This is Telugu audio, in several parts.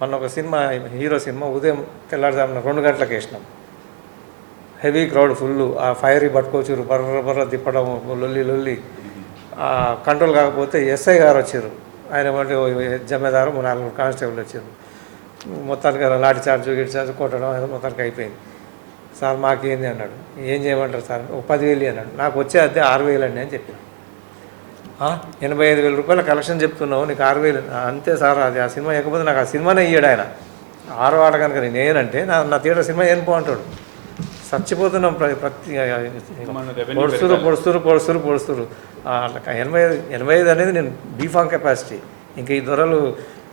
మొన్న ఒక సినిమా హీరో సినిమా ఉదయం తెల్లారుజామున రెండు గంటలకు వేసినాం. హెవీ క్రౌడ్ ఫుల్ ఆ ఫైర్ పట్టుకోవచ్చు బర్ర బర్ర తిప్పడం లొల్లి లొల్లి. ఆ కంట్రోల్ కాకపోతే ఎస్ఐ గారు వచ్చారు. ఆయన వంటి జమేదారు నాలుగు కానిస్టేబుల్ వచ్చారు. మొత్తానికి లాఠీ చార్జ్ గిట్ చార్జ్ కొట్టడం ఏదో మొత్తానికి అయిపోయింది. సార్ మాకేంది? అన్నాడు. ఏం చేయమంటారు సార్? ఒక పదివేలు అన్నాడు. నాకు వచ్చే అద్దె ఆరు వేలు అండి అని చెప్పాను. ఎనభై ఐదు వేల రూపాయల కలెక్షన్ చెప్తున్నావు నీకు ఆరు వేలు. అంతే సార్ అది ఆ సినిమా ఇవ్వకపోతే నాకు ఆ సినిమానే ఇయ్యాడు ఆయన. ఆరు ఆట కనుక నేను ఏనంటే నా నా థియేటర్ సినిమా ఏం అంటాడు చచ్చిపోతున్నాం ప్ర- ప్రతి పొడుస్తురు పొడుస్తురు పొడుస్తురు పొడుస్తురు. ఎనభై ఐదు ఎనభై ఐదు అనేది నేను బీఫామ్ కెపాసిటీ ఇంకా ఈ ధరలు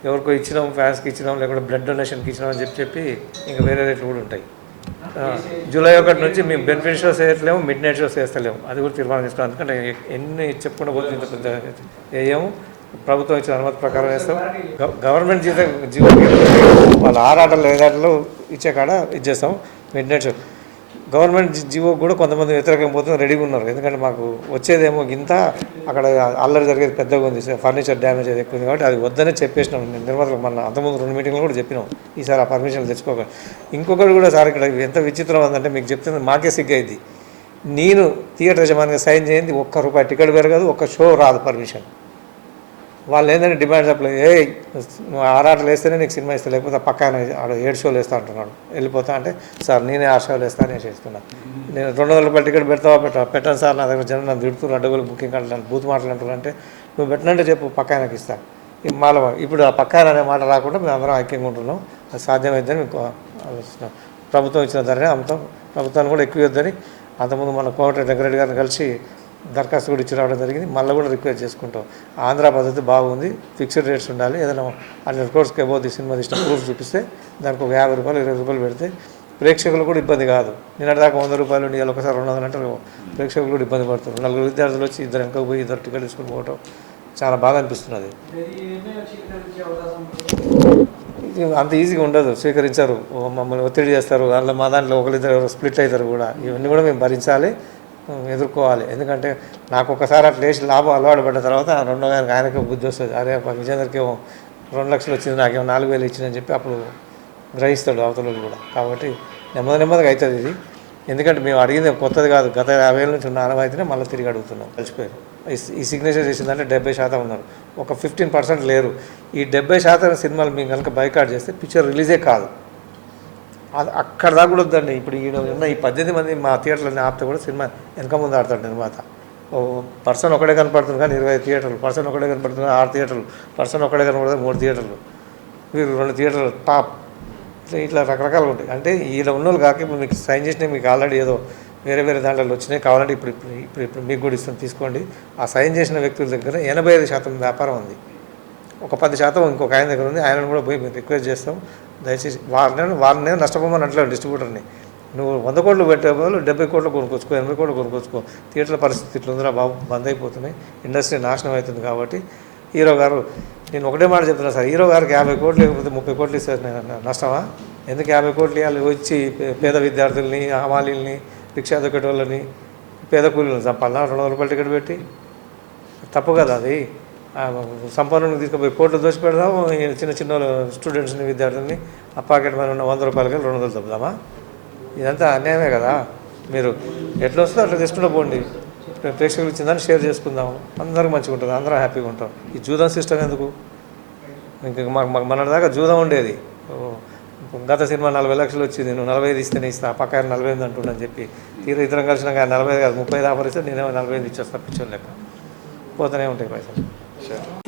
ఎవరికో ఇచ్చినాం ఫ్యాన్స్కి ఇచ్చినాం లేకుంటే బ్లడ్ డొనేషన్కి ఇచ్చినాం అని చెప్పి చెప్పి ఇంకా వేరే రేట్లు కూడా ఉంటాయి. జూలై ఒకటి నుంచి మేము బెనిఫిట్ షోస్ వేయట్లేము మిడ్ నైట్ షోస్ వేస్తలేము అది కూడా తీర్మానం చేసుకున్నాం ఎందుకంటే ఎన్ని చెప్పుకుంటూ పోతే ఇంత పెద్ద వేయము ప్రభుత్వం ఇచ్చిన అనుమతి ప్రకారం వేస్తాం. గవర్నమెంట్ జీతం జీవో వాళ్ళ ఆరాటలు ఏదాటలు ఇచ్చే కాడ ఇచ్చేస్తాం midnight show government GO కూడా కొంతమంది వ్యతిరేకం పోతుంది రెడీగా ఉన్నారు. ఎందుకంటే మాకు వచ్చేదేమో గింత అక్కడ అల్లరి జరిగేది పెద్దగా ఉంది. ఫర్నిచర్ డ్యామేజ్ అది ఎక్కువ ఉంది కాబట్టి అది వద్దనే చెప్పేసినాం. నేను నిర్మాతలకు మన అంతకుముందు రెండు మీటింగ్లు కూడా చెప్పినాం. ఈసారి ఆ పర్మిషన్ తెచ్చుకోక. ఇంకొకటి కూడా సార్ ఇక్కడ ఎంత విచిత్రం ఉందంటే మీకు చెప్తుంది మాకే సిగ్గైంది నేను థియేటర్ యజమానిగా సైన్ చేయింది ఒక్క రూపాయి టికెట్ పెరగదు ఒక్క షో రాదు పర్మిషన్. వాళ్ళు ఏంటంటే డిమాండ్ చెప్పలేదు ఏ నువ్వు ఆరాటలు వేస్తేనే నీకు సినిమా ఇస్తా లేకపోతే పక్కన ఆడ ఏడు షోలు వేస్తా అంటున్నాడు. వెళ్ళిపోతా అంటే సార్ నేనే ఆ షోలు వేస్తా నేను చేస్తున్నా నేను రెండు వందల రూపాయలు టికెట్ పెడతావా పెట్టా? పెట్టాను సార్ నా దగ్గర జనం నన్ను తిడుతున్నారు అడ్డగోలు బుకింగ్ అంటున్నాను బూత్ మాటలు అంటున్నారు అంటే నువ్వు పెట్టినంటే చెప్పు పక్కనకి ఇస్తా. ఈ మాల ఇప్పుడు ఆ పక్కన అనే మాట రాకుండా మేము అందరం ఐక్యంగా ఉంటున్నాం. అది సాధ్యమైందని మీకు ఆలోచిస్తున్నాం. ప్రభుత్వం ఇచ్చిన ధరనే అమ్ముతాం. ప్రభుత్వాన్ని కూడా ఎక్కువ ఇద్దని అంతకుముందు మన కోమటి వెంకరెడ్డి గారిని కలిసి దరఖాస్తు కూడా ఇచ్చి రావడం జరిగింది. మళ్ళీ కూడా రిక్వెస్ట్ చేసుకుంటాం. ఆంధ్ర పద్ధతి బాగుంది. ఫిక్స్డ్ రేట్స్ ఉండాలి. ఏదైనా హండ్రెడ్ కోర్స్కి అబౌవ్ సినిమా తీసిన ప్రూఫ్ చూపిస్తే దానికి ఒక యాభై రూపాయలు ఇరవై రూపాయలు పెడితే ప్రేక్షకులు కూడా ఇబ్బంది కాదు. నిన్నటిదాకా వంద రూపాయలు ఉండి ఇవాళ ఒకసారి రెండు వందలు అంటే ప్రేక్షకులు కూడా ఇబ్బంది పడుతున్నారు నలుగురు విద్యార్థులు వచ్చి ఇద్దరు వెనక పోయి ఇద్దరు టికెట్ తీసుకుని పోవటం చాలా బాగా అనిపిస్తున్నది. అంత ఈజీగా ఉండదు. స్వీకరించారు. మమ్మల్ని ఒత్తిడి చేస్తారు. అందులో మా దాంట్లో ఒకరిద్దరు స్ప్లిట్ అవుతారు కూడా. ఇవన్నీ కూడా మేము భరించాలి. ఎదుర్కోవాలి. ఎందుకంటే నాకు ఒకసారి అట్లా వేసి లాభం అలవాటు పడ్డ తర్వాత రెండో గారికి ఆయనకి బుద్ధి వస్తుంది. అరే అబ్బా విజేందర్కి రెండు లక్షలు వచ్చింది నాకేమో నాలుగు వేలు ఇచ్చిందని చెప్పి అప్పుడు గ్రహిస్తాడు అవతల వాళ్ళు కూడా. కాబట్టి నెమ్మది నెమ్మదిగా అవుతుంది ఇది. ఎందుకంటే మేము అడిగింది కొత్తది కాదు. గత యాభై ఏళ్ళ నుంచి ఉన్న అనుభవైతేనే మళ్ళీ తిరిగి అడుగుతున్నాం. కలిసిపోయారు. ఈ- సిగ్నేచర్ చేసిందంటే డెబ్బై శాతం ఉన్నారు. ఒక ఫిఫ్టీన్ పర్సెంట్ లేరు. ఈ డెబ్బై శాతం సినిమాలు మేము కనుక బైకాట్ చేస్తే పిక్చర్ రిలీజే కాదు. అక్కడ దాకా కూడా వద్దండి. ఇప్పుడు ఈడ ఉన్న ఈ పద్దెనిమిది మంది మా థియేటర్లని ఆపితే కూడా సినిమా వెనక ముందు ఆడతాడు నిర్మాత ఓ పర్సన్ ఒకటే కనపడుతుంది కానీ ఇరవై థియేటర్లు పర్సన్ ఒకటే కనపడుతుంది ఆరు థియేటర్లు పర్సన్ ఒకటే కనపడుతుంది మూడు థియేటర్లు వీరు రెండు థియేటర్లు టాప్. ఇట్లా ఇట్లా రకరకాలు ఉంటాయి. అంటే ఈడ ఉన్న వాళ్ళు కాక ఇప్పుడు మీకు సైన్ చేసినవి మీకు ఆల్రెడీ ఏదో వేరే వేరే దాంట్లో వచ్చినాయి కావాలంటే ఇప్పుడు ఇప్పుడు ఇప్పుడు ఇప్పుడు మీకు కూడా ఇస్తాం తీసుకోండి. ఆ సైన్ చేసిన వ్యక్తుల దగ్గర ఎనభై ఐదు శాతం వ్యాపారం ఉంది. ఒక పది శాతం ఇంకొక ఆయన దగ్గర ఉంది. ఆయనను కూడా పోయి మేము రిక్వెస్ట్ చేస్తాం. దయచేసి వారిని వారిని నష్టపోమని అంటలేవు డిస్ట్రిబ్యూటర్ని. నువ్వు వంద కోట్లు పెట్టే బదులు డెబ్బై కోట్లు కొనుక్కొచ్చుకో ఎనభై కోట్లు కొనుక్కొచ్చుకో. థియేటర్ల పరిస్థితి ఇట్లా ఉందిరా బాబు బంద్ అయిపోతున్నాయి. ఇండస్ట్రీ నాశనం అవుతుంది కాబట్టి. హీరో గారు నేను ఒకటే మాట చెప్తున్నా సార్ హీరో గారికి యాభై కోట్లు లేకపోతే ముప్పై కోట్లు ఇస్తారు. నష్టమా? ఎందుకు యాభై కోట్లు ఇవ్వాలి? వచ్చి పే- పేద విద్యార్థుల్ని హమాలీల్ని రిక్షా దొక్కటి వాళ్ళని పేద కూలీలను చంపాలన్నా రెండు వందల రూపాయలు టికెట్ పెట్టి? తప్పు కదా అది. సంపన్నులకు తీసుకుపోయి కోట్లు దోచి పెడదాం చిన్న చిన్న స్టూడెంట్స్ని విద్యార్థుల్ని ఆ పాకెట్ మీద ఉన్న వంద రూపాయలకి రెండు వందలు తప్పుదామా ఇదంతా అన్యాయమే కదా. మీరు ఎట్లా వస్తుందో అట్లా తీసుకుంటూ పోండి. ప్రేక్షకులు ఇచ్చిందని షేర్ చేసుకుందాము. అందరికి మంచిగా ఉంటుంది అందరం హ్యాపీగా ఉంటాం ఈ జూదం సిస్టమ్ ఎందుకు? ఇంకా మాకు మాకు మన దాకా జూదం ఉండేది. ఓ, గత సినిమా నలభై లక్షలు వచ్చింది నువ్వు నలభై ఐదు ఇస్తేనే ఇస్తా పక్క ఆయన నలభై ఎనిమిది అంటున్నాను చెప్పి. తీరు ఇద్దరం కలిసినాక నలభై ఐదు కాదు ముప్పై ఐదు ఆఫర్ ఇస్తే నేనేమో నలభై ఐదు ఇచ్చేస్తా పిచ్చోని లెక్క. పోతూనే ఉంటాయి పైసలు. 자.